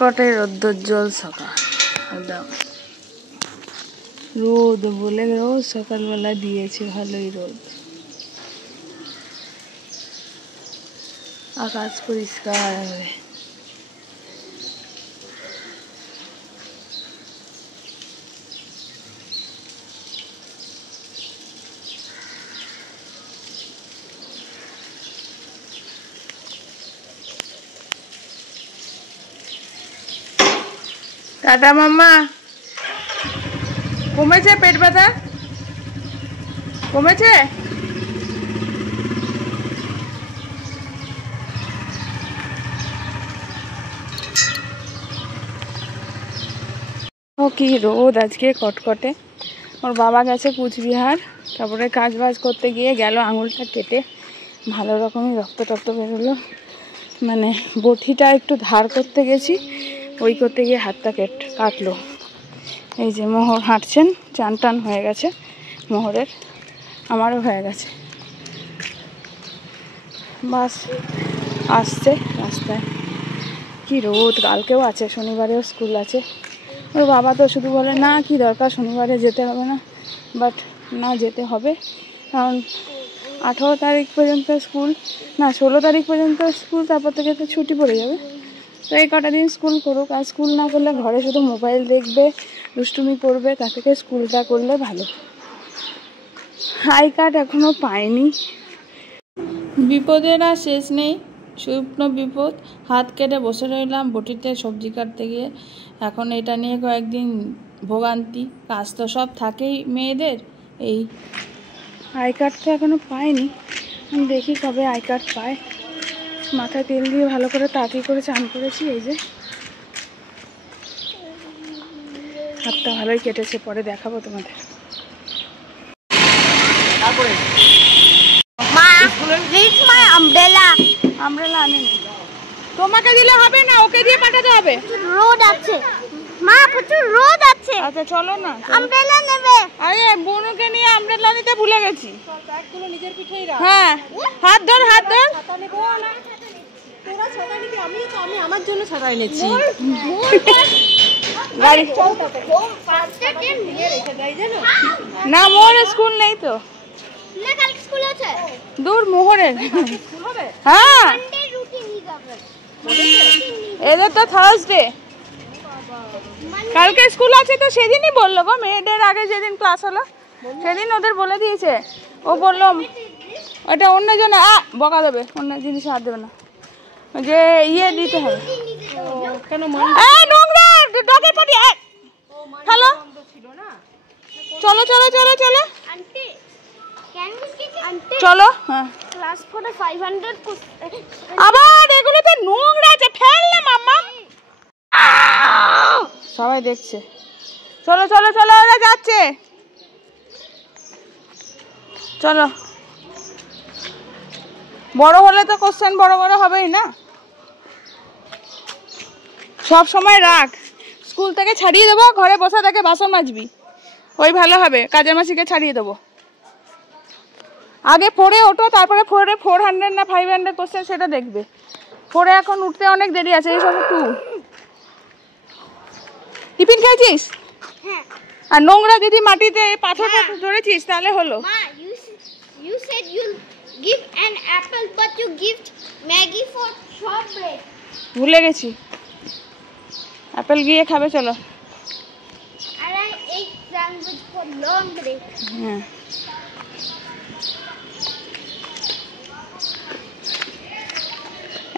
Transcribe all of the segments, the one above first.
কটায় রৌদ্রোজ্জ্বল সকাল, একদম রোদ বলে রোদ সকালবেলা দিয়েছে, ভালোই রোদ, আকাশ পরিষ্কার হবে। টাটা মাম্মা। কমেছে পেট ব্যথা? কমেছে? ও কি রোদ আজকে কটকটে। ওর বাবা গেছে কুচবিহার, তারপরে কাজ বাজ করতে গিয়ে গেল আঙুলটা কেটে, ভালো রকমই রক্ত টক্ত বেরোলো। মানে বটিটা একটু ধার করতে গেছি, ওই করতে গিয়ে হাতটা কাটলো। এই যে মোহর হাঁটছেন, চান টান হয়ে গেছে মোহরের, আমারও হয়ে গেছে। বাস আসছে রাস্তায়, কি রোদ। কালকেও আছে, শনিবারেও স্কুল আছে। ওর বাবা তো শুধু বলে না কি দরকার, শনিবারে যেতে হবে না, বাট না যেতে হবে, কারণ 18 তারিখ পর্যন্ত স্কুল, না 16 তারিখ পর্যন্ত স্কুল, তারপর থেকে তো ছুটি পড়ে যাবে। তো এই কটা দিন স্কুল করুক, আর স্কুল না করলে ঘরে শুধু মোবাইল দেখবে, দুষ্টুমি করবে, তার থেকে স্কুলটা করলে ভালো। আই কার্ড এখনও পাইনি। বিপদের আর শেষ নেই, শুকনো বিপদ। হাত কেটে বসে রইলাম বটিতে সবজি কাটতে গিয়ে, এখন এটা নিয়ে কয়েকদিন ভোগান্তি। কাজ তো সব থাকেই মেয়েদের। এই আই কার্ড তো এখনও পাইনি, আমি দেখি কবে আই কার্ড পায়। মাথায় তেল দিয়ে ভালো করে তাড়াতাড়ি করে চান করেছি। এই যে হাতটা ভালোই কেটেছে, পরে দেখাবো তোমাদের। আমব্রেলা আনেনি, তোমাকে দিলে হবে না, ওকে দিয়ে পাঠাতে হবে। রোদ আছে মা, প্রচুর রোদ আছে। আচ্ছা চলো না, আমব্রেলা নেবে? আরে বোনকে নিয়ে আমব্রেলা নিতে ভুলে গেছি। নিজের পিঠেই রাখ। হ্যাঁ, হাত ধর হাত ধর। তোরা ছাতা নিবি, আমি আমার জন্য ছাতা এনেছি। গাড়ি না, মোর স্কুল নেই তো। না কালকে স্কুল আছে। দূর মোহরের স্কুল হবে। হ্যাঁ সানডে রুটিন নিগাবে, এদের তো থার্সডে। কালকে স্কুল আছে তো সেদিনই বললো গো, মেয়েদের আগে যেদিন ক্লাস হলো সেদিন ওদের বলে দিয়েছে। ও বললো ওটা অন্য জন বকা দেবে, অন্য জিনিসে হাত দেবে না, যে ইয়ে দিতে হবে। কেন নোংরা ডগের পটি হ্যালো, চলো চলো চলো চলো aunty can you give aunty চলো। হ্যাঁ ক্লাস 4 500 আবার এগুলোতে নোংরা আছে, ফেল না মাম্মা। সবাই দেখছে, চলো চলো চলো, ওরা যাচ্ছে, চলো। বড় হলে তো কোশ্চেন বড় বড় হবেই না, সব সময় রাখ। স্কুল থেকে ছাড়িয়ে দেবো, ঘরে বসে থেকে বাসন মাজবি, ওই ভালো হবে। কাজের মাসিকে ছাড়িয়ে দেবো। আগে 4-এ ওঠো, তারপরে 4-এ 400 না 500 কোশ্চেন সেটা দেখবে। 4-এ এখন উঠতে অনেক দেরি আছে, এই সব 2। টিফিন খেয়েছিস? হ্যাঁ। আর নোংরা যদি মাটিতে পাথর ধরেছিস তাহলে হলো। মা you said you'll give an apple but you give Maggi for short break. ভুলে গেছি, অ্যাপেল গিয়ে খাবে, চলো। And I ate sandwich for long break. হ্যাঁ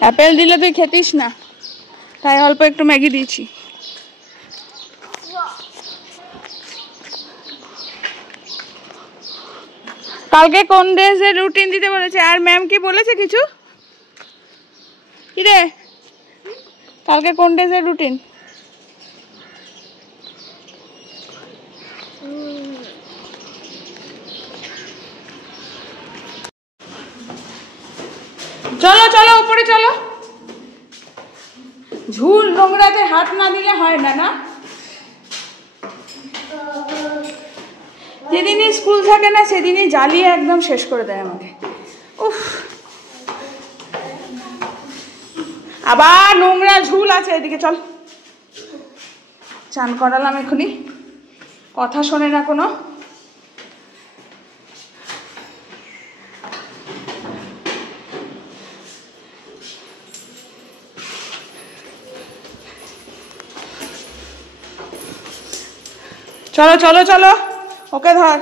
অ্যাপেল দিলে তুই খেতিস না, তাই অল্প একটু ম্যাগি দিয়েছি। কালকে কোন ডেজের রুটিন দিতে বলেছে, আর ম্যাম কি বলেছে কিছু? কি রে কালকে কোন ডেজের রুটিন? চলো চলো উপরে চলো। ঝুল নোংরাতে হাত না দিলে হয় না, না? যেদিনই স্কুল থাকে না সেদিনই জ্বালিয়ে একদম শেষ করে দেয় আমাকে। উফ, আবার নোংরা ঝুল আছে এদিকে, চল। চান করালাম এখনই, কথা শোনে না কোনো। চলো চলো চলো, ওকে ধর।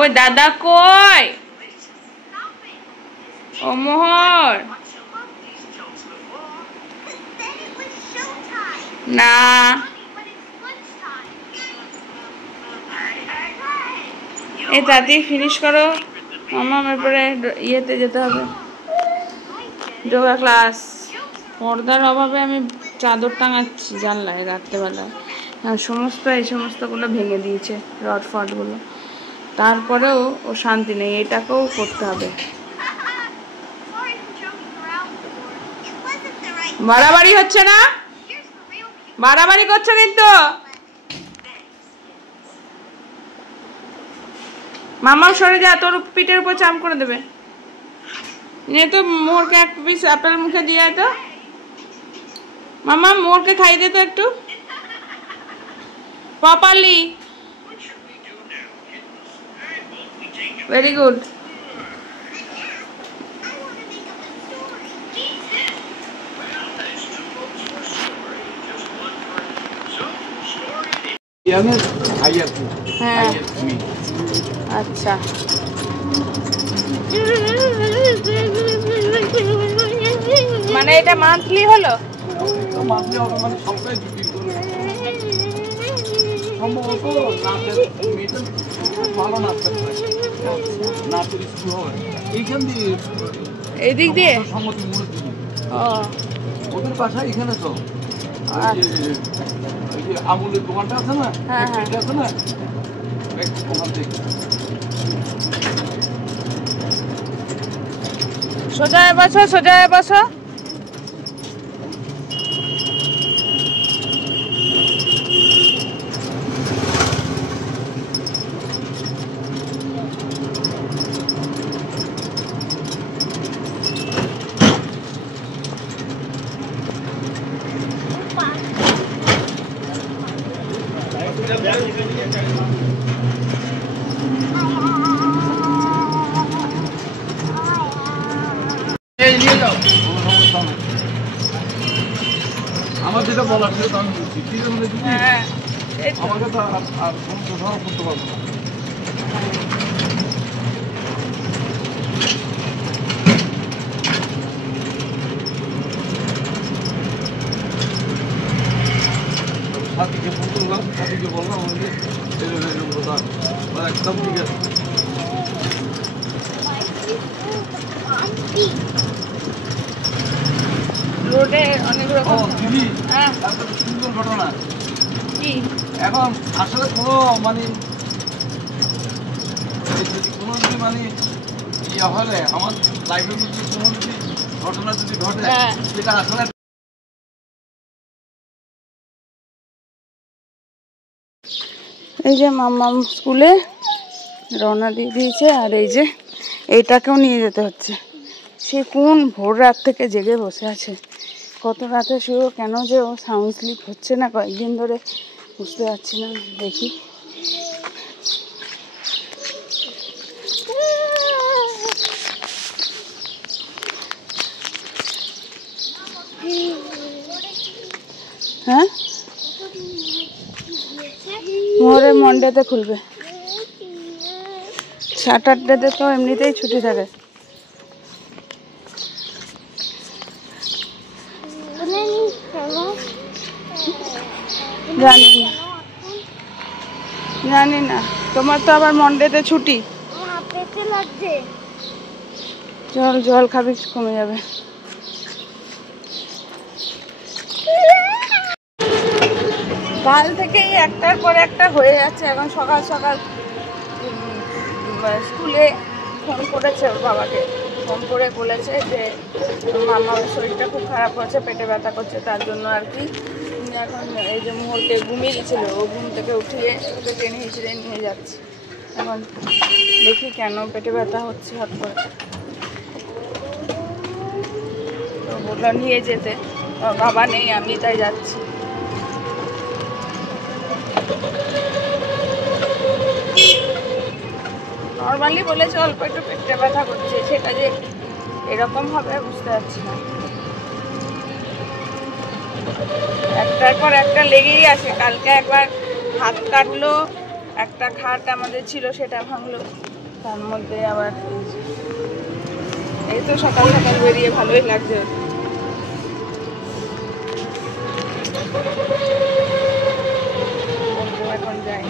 ওই দাদা কই? ও মোহর না, এই তাড়াতাড়ি ফিনিশ করো মামা, এরপরে ইয়েতে যেতে হবে, যোগা ক্লাস। পর্দার অভাবে আমি চাদর টাঙাচ্ছি জানলায় রাত্রেবেলায়, আর এই সমস্তগুলো ভেঙে দিয়েছে, রড ফটগুলো। তারপরেও ও শান্তি নেই, এটাকেও করতে হবে। বাড়াবাড়ি হচ্ছে না? বাড়াবাড়ি করছে কিন্তু। মামাও সরে যা, তোর পিঠের উপর চাম করে দেবে। নে তো মোরকে এক পিস আপেল মুখে দিয়ে তো। মামা মোরকে খাই দে তো একটু প্রপারলি। Very good. হ্যাঁ আচ্ছা, মানে এটা মান্থলি হলো? এই দিক দিয়ে ওদের বাসা এখানে তো আমুলের দোকানটা আছে না, আছে না, ওখান থেকে। সোজা বসো, সোজা বসো। আমার যেটা বলার ছিল আমি বলছি, আমাকে তো আর কোনো কোথাও করতে পারবো না। সাথীকে ফোন করলাম, সাথীকে বললাম আমাকে একদম ঠিক আছে। রোডে অনেক রকম সুন্দর ঘটনা কি এখন আসলে কোনো মানে যদি মানে ইয়ে হলে আমার লাইফের মধ্যে কোনো যদি ঘটনা যদি ঘটে সেটা আসলে এই যে মাম্মাম স্কুলে রওনা দিয়ে দিয়েছে, আর এই যে এইটাকেও নিয়ে যেতে হচ্ছে। সে কোন ভোর রাত থেকে জেগে বসে আছে, কত রাতে শুয়েও কেন যে ও সাউন্ড স্লিপ হচ্ছে না কয়েকদিন ধরে বুঝতে পারছি না। দেখি হ্যাঁ, মোহরে মন্ডেতে খুলবে, স্যাটারডেতে তো এমনিতেই ছুটি থাকে। জানি না, তোমার তো আবার মন্ডেতে ছুটি। চল জল খাবি, কমে যাবে। কাল থেকেই একটার পর একটা হয়ে যাচ্ছে। এখন সকাল সকাল স্কুলে ফোন করেছে ওর বাবাকে, ফোন করে বলেছে যে মামার শরীরটা খুব খারাপ হচ্ছে, পেটে ব্যথা করছে, তার জন্য আর কি এখন এই যে মুহূর্তে ঘুমিয়ে গেছিলো, ও ঘুম থেকে উঠিয়ে ওকে টেনে হিঁচড়ে নিয়ে যাচ্ছে। এখন দেখি কেন পেটে ব্যথা হচ্ছে হট করে। তো বললো নিয়ে যেতে, বাবা নেই, আমি তাই যাচ্ছি। নর্মালি বলেছে অল্প একটু পেটে ব্যথা করছে, সেটা যে এরকম হবে বুঝতে পারছি না। একটার পর একটা লেগেই আছে। কালকে একবার হাত কাটলো, একটা খাট আমাদের ছিল সেটা ভাঙলো, তার মধ্যে আবার এই তো সকাল সকাল বেরিয়ে ভালোই লাগছে। এখন যাই।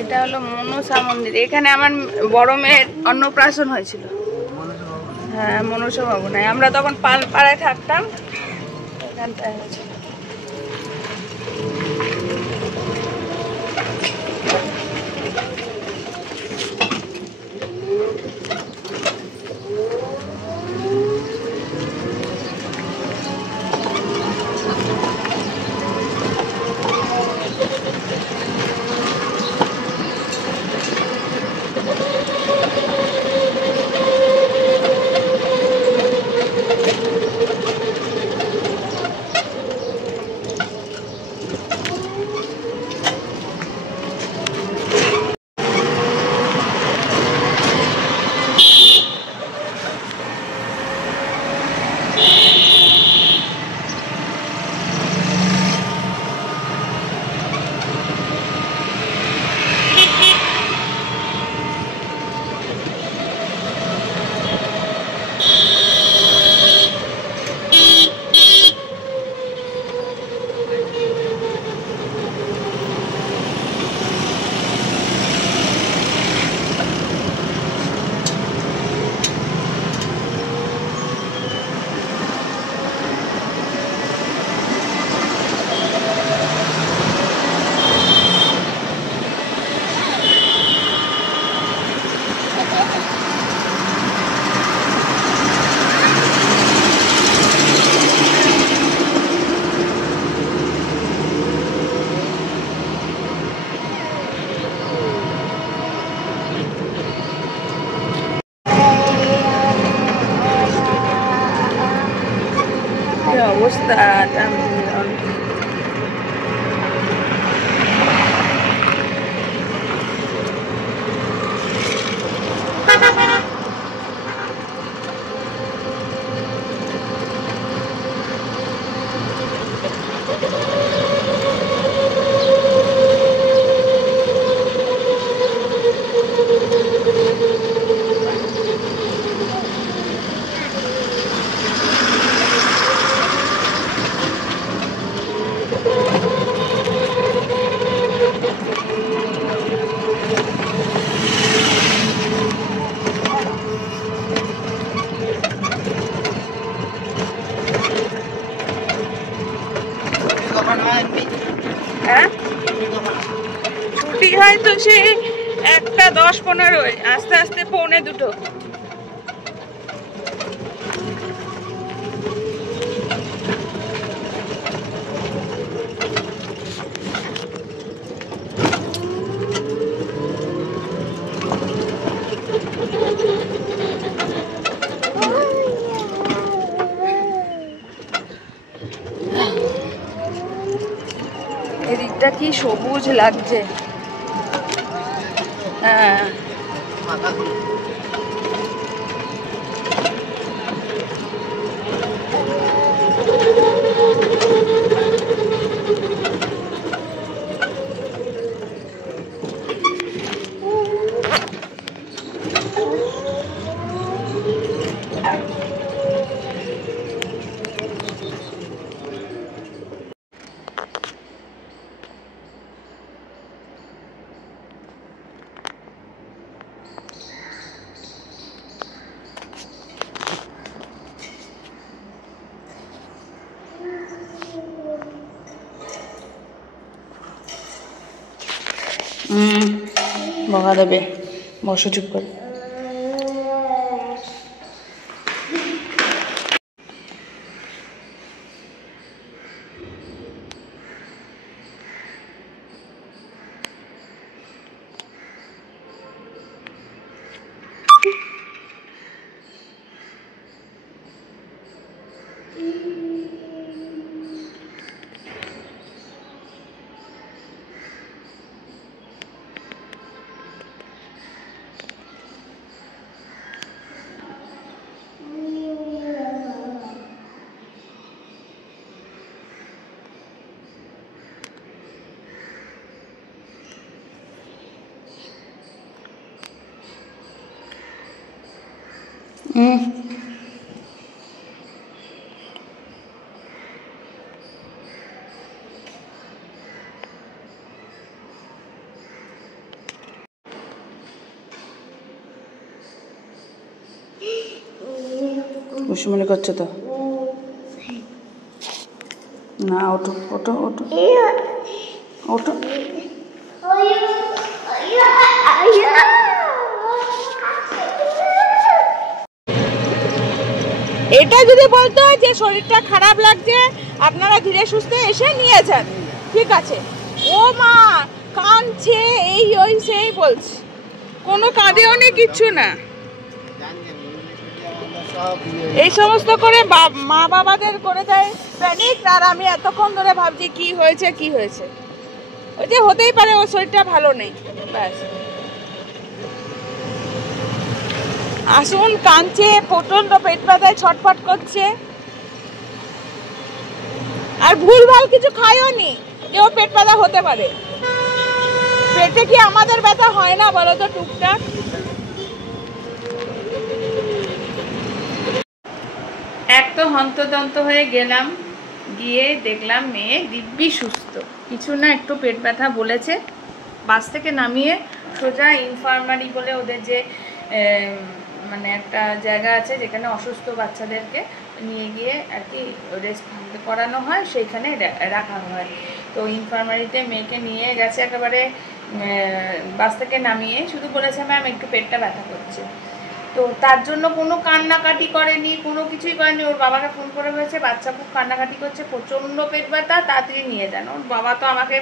এটা হলো মনসা মন্দির। এখানে আমার বড় মেয়ের অন্নপ্রাশন হয়েছিল। হ্যাঁ, মনসা ভবনায়। আমরা তখন পাড়ায় থাকতাম, এখানটায় হয়েছিল। অবস্থা হ্যাঁ, ছুটি হয় তো সে 1টা 10-15, আস্তে আস্তে 1:45। এদিকটা কি সবুজ লাগছে। হ্যাঁ বকা দেবে, বসো চুপ করে। দুশ্মনী করছো তো না, ওঠো ওঠো ওঠো ওঠো। এটা যদি বলতো যে শরীরটা খারাপ লাগছে আপনারা ধীরে সুস্থে এসে নিয়ে যান, ঠিক আছে। ও মা কাঁদছে, এই ওই সেই বলছে, কোনো কাঁদেও নেই, কিচ্ছু না। এই সমস্ত করে মা বাবাদের করে দেয় প্যানিক। আর আমি এতক্ষণ ধরে ভাবছি কি হয়েছে কি হয়েছে। ওই যে হতেই পারে ওর শরীরটা ভালো নেই, ব্যাস। আসুন, কাঁদছে, প্রচন্ড পেট ব্যথায় ছটফট করছে, আর ভুলভাল কিছু খায়ও নি যে ওর পেট ব্যথা হতে পারে। পেটে কি আমাদের ব্যথা হয় না বলো তো টুকটাক? এক তো হন্তদন্ত হয়ে গেলাম, গিয়ে দেখলাম মেয়ে দিব্যি সুস্থ, কিছু না, একটু পেট ব্যথা বলেছে। বাস থেকে নামিয়ে সোজা ইনফার্মারি বলে ওদের যে মানে একটা জায়গা আছে যেখানে অসুস্থ বাচ্চাদেরকে নিয়ে গিয়ে আর কি রেস্ট করানো হয়, সেইখানে রাখা হয়। তো ইনফার্মারিতে মেয়েকে নিয়ে গেছে একেবারে বাস থেকে নামিয়ে, শুধু বলেছে ম্যাম একটু পেটটা ব্যথা করছে। তো তার জন্য কোনো কান্নাকাটি করেনি, কোনো কিছুই করেনি। ওর বাবাকে ফোন করে বলেছে বাচ্চা খুব কান্নাকাটি করছে, প্রচণ্ড পেট ব্যথা, তাড়াতাড়ি নিয়ে যান। ওর বাবা তো আমাকে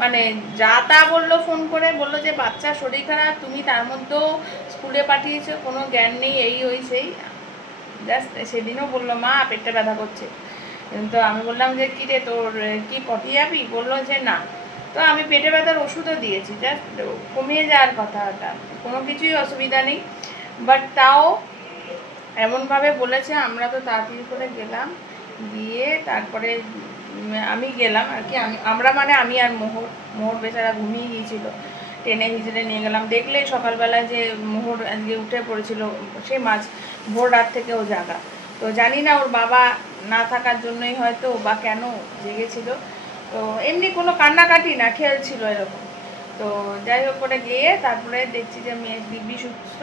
মানে যা তা বললো, ফোন করে বললো যে বাচ্চার শরীর খারাপ, তুমি তার মধ্যেও স্কুলে পাঠিয়েছো, কোনো জ্ঞান নেই, এই ওই সেই। জাস্ট সেদিনও বললো মা পেটটা ব্যথা করছে। তো আমি বললাম যে কী রে তোর কি পটি যাবি? বললো যে না। তো আমি পেটে ব্যথার ওষুধও দিয়েছি, জাস্ট কমিয়ে যাওয়ার কথাটা, কোনো কিছুই অসুবিধা নেই। বাট তাও এমনভাবে বলেছে। আমরা তো তাড়াতাড়ি করে গেলাম, গিয়ে তারপরে আমি গেলাম আর কি। আমরা মানে আমি আর মোহর বেচারা ঘুমিয়ে গিয়েছিল, টেনে হিজড়ে নিয়ে গেলাম। দেখলে সকালবেলায় যে মোহর আজকে উঠে পড়েছিল, সে মাঝ ভোর রাত থেকে ও জাগা। তো জানি না ওর বাবা না থাকার জন্যই হয়তো বা কেন জেগেছিল। তো এমনি কোনো কান্নাকাটি না, খেলছিল এরকম। তো যাই হোক করে গিয়ে তারপরে দেখছি যে মেয়ে দিব্যি সুস্থ।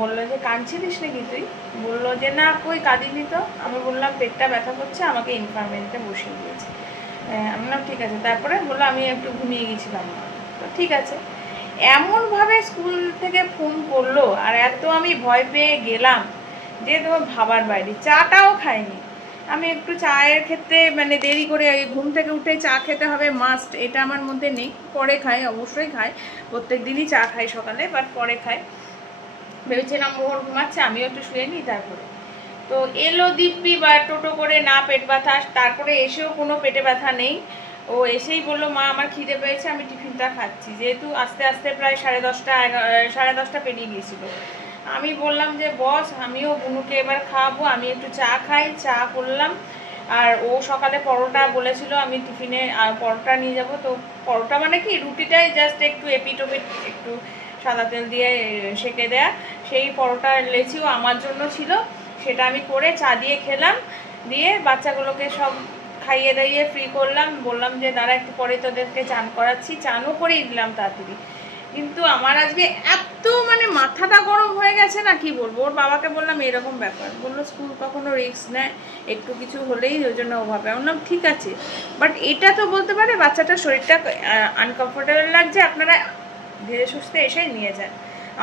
বললো যে কাঁদছিলিস নাকি তুই? বললো যে না কই কাঁদিনি তো। আমি বললাম পেটটা ব্যথা করছে, আমাকে ইনফার্মেরিতে বসিয়ে দিয়েছে। আমি বললাম ঠিক আছে। তারপরে বললো আমি একটু ঘুমিয়ে গেছিলাম। তো ঠিক আছে। এমনভাবে স্কুল থেকে ফোন করলো, আর এত আমি ভয় পেয়ে গেলাম যে তোমার ভাবার বাইরে। চাটাও খাইনি আমি। একটু চায়ের ক্ষেত্রে মানে দেরি করে, ঘুম থেকে উঠে চা খেতে হবে মাস্ট, এটা আমার মধ্যে নেই। পরে খাই, অবশ্যই খাই, প্রত্যেক দিনই চা খাই সকালে, বাট পরে খাই। ভেবেছিলাম মোহর ঘুমাচ্ছে, আমিও একটু শুয়ে নিই। তারপরে তো এলো দিব্যি বা টোটো করে, না পেট ব্যথা, তারপরে এসেও কোনো পেটে ব্যথা নেই। ও এসেই বললো মা আমার খিদে পেয়েছে, আমি টিফিনটা খাচ্ছি, যেহেতু আস্তে আস্তে প্রায় 10:30 10:30 পেরিয়ে গিয়েছিল। আমি বললাম যে বস আমিও বুনুকে এবার খাওয়াবো, আমি একটু চা খাই, চা করলাম। আর ও সকালে পরোটা বলেছিল আমি টিফিনে পরোটা নিয়ে যাব, তো পরোটা মানে কি রুটিটাই জাস্ট একটু এপিট ওপিট একটু সাদা তেল দিয়ে সেঁকে দেয়া, সেই পরোটা লেচিও আমার জন্য ছিল, সেটা আমি করে চা দিয়ে খেলাম। দিয়ে বাচ্চাগুলোকে সব খাইয়ে দাইয়ে ফ্রি করলাম, বললাম যে দাঁড়া একটু পরে তোদেরকে চান করাচ্ছি, চানও করেই দিলাম তাড়াতাড়ি। কিন্তু আমার আজকে এত মানে মাথাটা গরম হয়ে গেছে না কি বলবো। ওর বাবাকে বললাম এরকম ব্যাপার, বললো স্কুল কখনো রিস্ক নেয়, একটু কিছু হলেই ওই জন্য ওভাবে। আমি বললাম ঠিক আছে, বাট এটা তো বলতে পারে বাচ্চাটার শরীরটা আনকমফোর্টেবল লাগছে, আপনারা ধীরে সুস্থে এসে নিয়ে যান,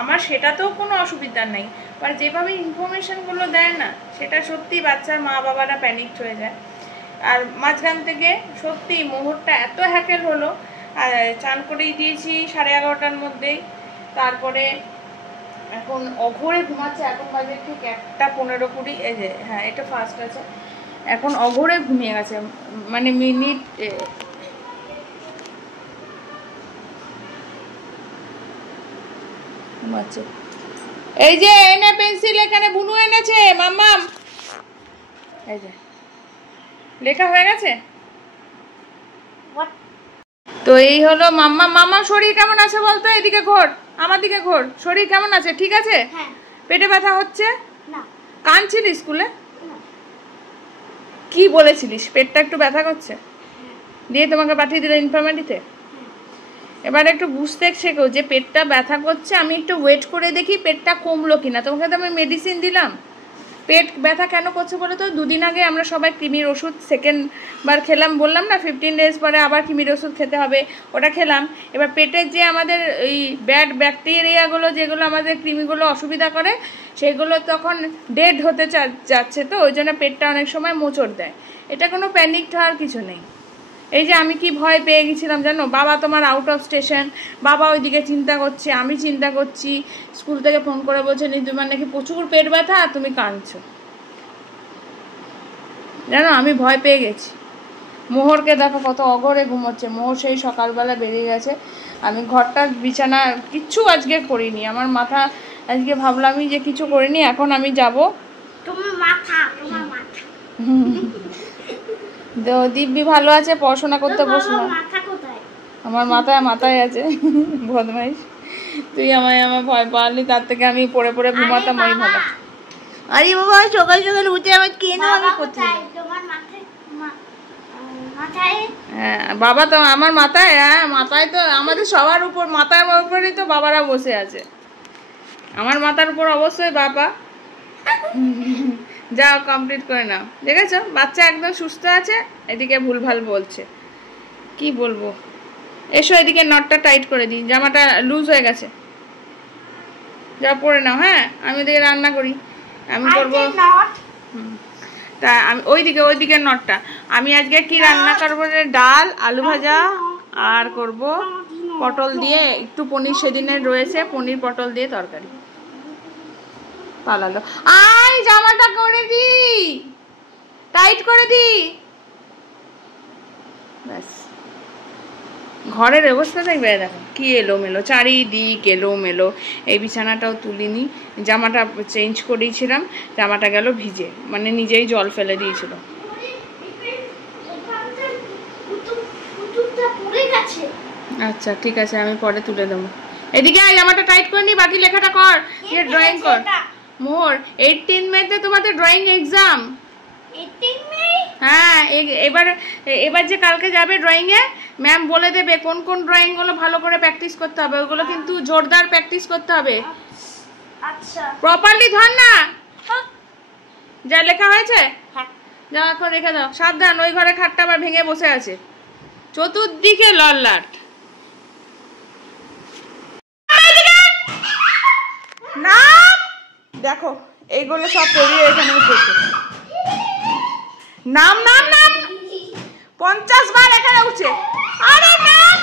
আমার সেটাতেও কোনো অসুবিধা নেই। আর যেভাবে ইনফরমেশনগুলো দেয় না, সেটা সত্যি বাচ্চার মা বাবারা প্যানিকড হয়ে যায়। আর মাঝখান থেকে সত্যি মুহূর্তটা এত হ্যাকেল হলো, আর চান করেই দিয়েছি 11:30টার মধ্যেই। তারপরে এখন অঘোরে ঘুমাচ্ছে, এখন বাজে ঠিক 1:15-20, এই যে হ্যাঁ এটা ফার্স্ট আছে, এখন অঘোরে ঘুমিয়ে গেছে, মানে মিনিট ঘুমাচ্ছে। এই যে এনে পেন্সিল, এখানে বুনু এনেছে মাম্মাম, এই যে লেখা হয়ে গেছে। তো এই হলো মাম্মা শরীর কেমন আছে বলতো, এদিকে ঘোর, আমার দিকে ঘোর, শরীর কেমন আছে, ঠিক আছে? পেটে ব্যথা হচ্ছে না? কাঁদছিলি স্কুলে? কি বলেছিলিস পেটটা একটু ব্যথা করছে, দিয়ে তোমাকে পাঠিয়ে দিল ইনফরমেটিতে? এবার একটু বুঝতে শেখো যে পেটটা ব্যথা করছে, আমি একটু ওয়েট করে দেখি পেটটা কমলো কিনা। তোমাকে তো আমি মেডিসিন দিলাম, পেট ব্যথা কেন করছে বলে তো 2 দিন আগে আমরা সবাই কৃমির ওষুধ সেকেন্ড বার খেলাম, বললাম না 15 ডেজ পরে আবার কৃমির ওষুধ খেতে হবে, ওটা খেলাম। এবার পেটের যে আমাদের এই ব্যাড ব্যাকটেরিয়াগুলো যেগুলো আমাদের কৃমিগুলো অসুবিধা করে, সেগুলো তখন ডেড হতে যাচ্ছে, তো ওই জন্য পেটটা অনেক সময় মোচড় দেয়। এটা কোনো প্যানিক হওয়ার কিছু নেই। এই যে আমি কি ভয় পেয়ে গেছিলাম জানো, বাবা তোমার আউট অফ স্টেশন, বাবা ওইদিকে চিন্তা করছে, আমি চিন্তা করছি, স্কুল থেকে ফোন করে বলছে তোমার নাকি প্রচুর পেট ব্যথা আর তুমি কাঁদছো। জানো আমি ভয় পেয়ে গেছি। মোহরকে দেখো কত অঘরে ঘুমোচ্ছে, মোহর সেই সকালবেলা বেরিয়ে গেছে। আমি ঘরটার বিছানা কিচ্ছু আজকে করিনি, আমার মাথা আজকে ভাবলামই যে কিছু করিনি, এখন আমি যাব। তোমার মাথা দিব্যি ভালো আছে, পড়াশোনা করতে বসলো। আমার মাথায় আছে বদমাইশ। তুই আমার ভয় পাওয়ালি, তার থেকে আমি পড়ে পড়ে ঘুমাতাম, ওই ভালো। আরে বাবা সকাল সকাল উঠে আমার কেন আমি কোথায়? হ্যাঁ বাবা তো আমার মাথায়, হ্যাঁ মাথায় তো আমাদের সবার উপর, মাথার উপরেই তো বাবারা বসে আছে, আমার মাথার উপর অবশ্যই বাবা। যাও কমপ্লিট করে নাও, দেখেছো বাচ্চা একদম সুস্থ আছে, এদিকে ভুলভাল বলছে, কি বলবো। এসো এদিকে নটটা টাইট করে দিই, জামাটা লুজ হয়ে গেছে, যা পরে নাও। হ্যাঁ আমি এদিকে রান্না করি, আমি করবো। তা আমি ওইদিকে নটটা, আমি আজকে কি রান্না করবো, ডাল আলু ভাজা আর করব পটল দিয়ে একটু পনির, সেদিনের রয়েছে পনির পটল দিয়ে তরকারি। পালালো, আয় জামাটা করে দি, টাইট করে দি, ব্যাস। ঘরের অবস্থা দেখবে, দেখো কি এলোমেলো, চারিদিক এলোমেলো। এই বিছানাটাও তুলিনি, জামাটা চেঞ্জ করেছিলাম, জামাটা গেল ভিজে, মানে নিজেই জল ফেলে দিয়েছিল। আচ্ছা ঠিক আছে, আমি পরে তুলে দেবো। এদিকে আয়, জামাটা টাইট করে নি, বাকি লেখাটা কর, ড্রয়িং কর। মোর 18 মেতে তোমাদের ড্রয়িং এক্সাম। হ্যাঁ এবার যে কালকে যাবে ড্রয়িং এ, ম্যাম বলে দেবে কোন কোন ড্রয়িং গুলো ভালো করে প্র্যাকটিস করতে হবে, ওগুলো কিন্তু জোরদার প্র্যাকটিস করতে হবে। আচ্ছা প্রপারলি ধর না, যা লেখা হয়েছে যা এখন রেখে দাও, সাবধান ওই ঘরে খাটটা আবার ভেঙে বসে আছে, চতুর্দিকে লল্লাট। নাম দেখো এইগুলো সব পেরিয়ে এখানে উঠেছে, নাম 50 বার এখানে উঠছে। আরে নাম